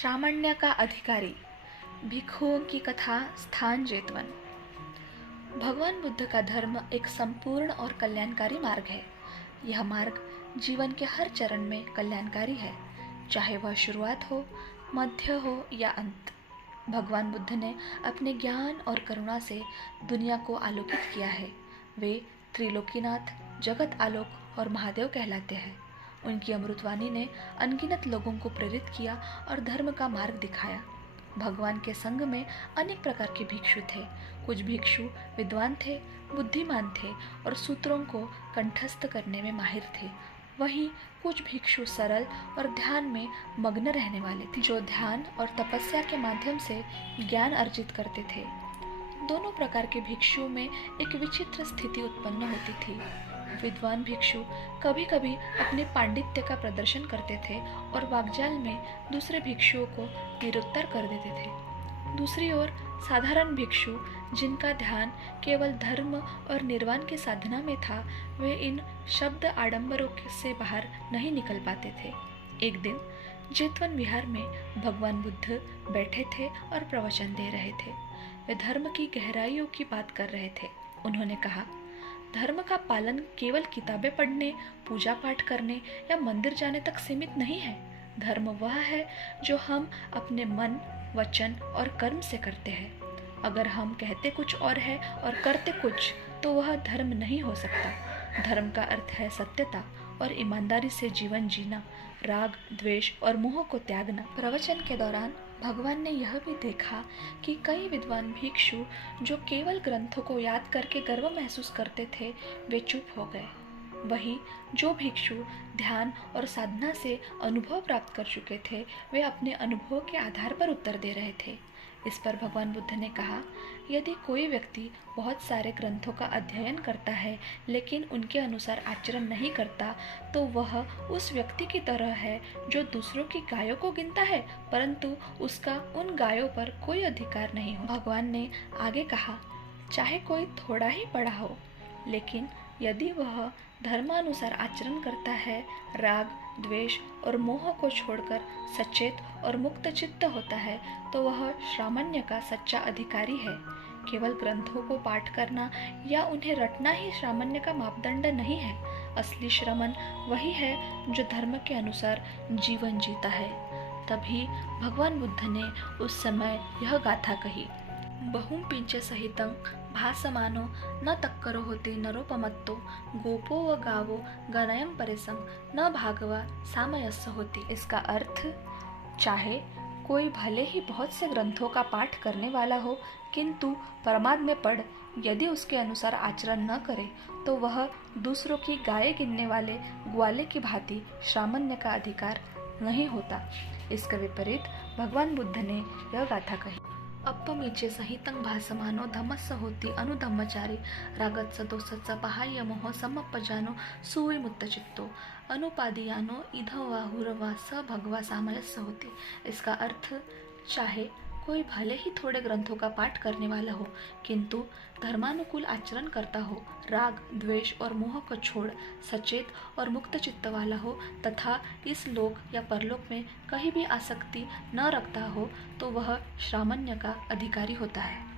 श्रामण्य का अधिकारी, भिक्षुओं की कथा, स्थान जेतवन। भगवान बुद्ध का धर्म एक संपूर्ण और कल्याणकारी मार्ग है। यह मार्ग जीवन के हर चरण में कल्याणकारी है, चाहे वह शुरुआत हो, मध्य हो या अंत। भगवान बुद्ध ने अपने ज्ञान और करुणा से दुनिया को आलोकित किया है। वे त्रिलोकीनाथ, जगत आलोक और महादेव कहलाते हैं। उनकी अमृतवाणी ने अनगिनत लोगों को प्रेरित किया और धर्म का मार्ग दिखाया। भगवान के संग में अनेक प्रकार के भिक्षु थे। कुछ भिक्षु विद्वान थे, बुद्धिमान थे और सूत्रों को कंठस्थ करने में माहिर थे। वहीं कुछ भिक्षु सरल और ध्यान में मग्न रहने वाले थे, जो ध्यान और तपस्या के माध्यम से ज्ञान अर्जित करते थे। दोनों प्रकार के भिक्षुओं में एक विचित्र स्थिति उत्पन्न होती थी। विद्वान भिक्षु कभी कभी अपने पांडित्य का प्रदर्शन करते थे और वाग्जाल में दूसरे भिक्षुओं को निरुत्तर कर देते थे। दूसरी ओर साधारण भिक्षु, जिनका ध्यान केवल धर्म और निर्वाण की साधना में था, वे इन शब्द आडंबरों से बाहर नहीं निकल पाते थे। एक दिन जेतवन विहार में भगवान बुद्ध बैठे थे और प्रवचन दे रहे थे। वे धर्म की गहराइयों की बात कर रहे थे। उन्होंने कहा, धर्म का पालन केवल किताबें पढ़ने, पूजा पाठ करने या मंदिर जाने तक सीमित नहीं है। धर्म वह है जो हम अपने मन, वचन और कर्म से करते हैं। अगर हम कहते कुछ और है और करते कुछ, तो वह धर्म नहीं हो सकता। धर्म का अर्थ है सत्यता और ईमानदारी से जीवन जीना, राग, द्वेष और मोह को त्यागना। प्रवचन के दौरान भगवान ने यह भी देखा कि कई विद्वान भिक्षु, जो केवल ग्रंथों को याद करके गर्व महसूस करते थे, वे चुप हो गए। वहीं जो भिक्षु ध्यान और साधना से अनुभव प्राप्त कर चुके थे, वे अपने अनुभव के आधार पर उत्तर दे रहे थे। इस पर भगवान बुद्ध ने कहा, यदि कोई व्यक्ति बहुत सारे ग्रंथों का अध्ययन करता है लेकिन उनके अनुसार आचरण नहीं करता, तो वह उस व्यक्ति की तरह है जो दूसरों की गायों को गिनता है, परंतु उसका उन गायों पर कोई अधिकार नहीं हो। भगवान ने आगे कहा, चाहे कोई थोड़ा ही पढ़ा हो, लेकिन यदि वह धर्मानुसार आचरण करता है, राग, द्वेष और मोह को छोड़कर सचेत और मुक्त चित्त होता है, तो वह श्रामण्य का सच्चा अधिकारी है। केवल ग्रंथों को पाठ करना या उन्हें रटना ही श्रामण्य का मापदंड नहीं है। असली श्रमण वही है जो धर्म के अनुसार जीवन जीता है। तभी भगवान बुद्ध ने उस समय यह गाथा कही, बहुम पिंच सहितं भासमानो न तक्करो होते नरोपमत्तो गोपो व गावो गणयम परेसं न भागवा सामयस्य होती। इसका अर्थ, चाहे कोई भले ही बहुत से ग्रंथों का पाठ करने वाला हो, किंतु प्रमाद में पड़ यदि उसके अनुसार आचरण न करे, तो वह दूसरों की गायें गिनने वाले ग्वाले की भांति श्रामण्य का अधिकार नहीं होता। इसके विपरीत भगवान बुद्ध ने यह गाथा कही, अपमीचे सहितं भासमानो धम्मस्य होती अनुधम्मचारी रागत्स दोषस्य पहाय मोह समप्पजानो सुविमुक्तचित्तो अनुपादियानो इधवाहुरवा स भगवा सामयस्य होती। इसका अर्थ, चाहे कोई भले ही थोड़े ग्रंथों का पाठ करने वाला हो, किंतु धर्मानुकूल आचरण करता हो, राग, द्वेष और मोह को छोड़ सचेत और मुक्त चित्त वाला हो तथा इस लोक या परलोक में कहीं भी आसक्ति न रखता हो, तो वह श्रामण्य का अधिकारी होता है।